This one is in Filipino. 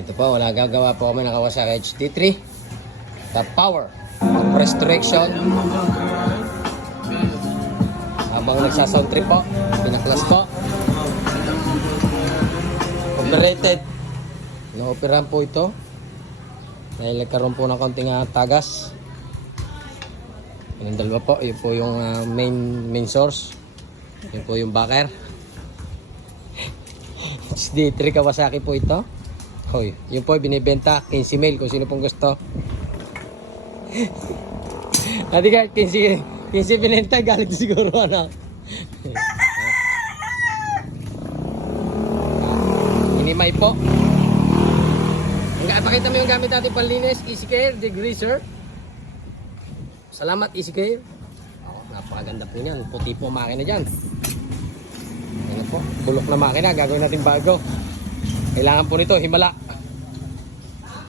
Ito po, wala gagawa po kami ng Kawasaki HD3. The power of restoration. Habang nagsasound trip po, pinaklas po. Operated. Na-operahan po ito. Dahil nagkaroon po ng konting tagas. Yung dalawa po, yun po yung main source. Yun po yung backer. HD3 Kawasaki po ito. Hoy, yun po binibenta 15 mil kung sino pong gusto. Ati ka 15 binenta galit siguro ano. Inimay po. Pakita mo yung gamit natin panlinis, Easy Care Degreaser. Salamat Easy Care. Oh, napakaganda po niyan. Puti po makina diyan. Ano po? Bulok na makina, gagawin natin bago. Kailangan po nito himala.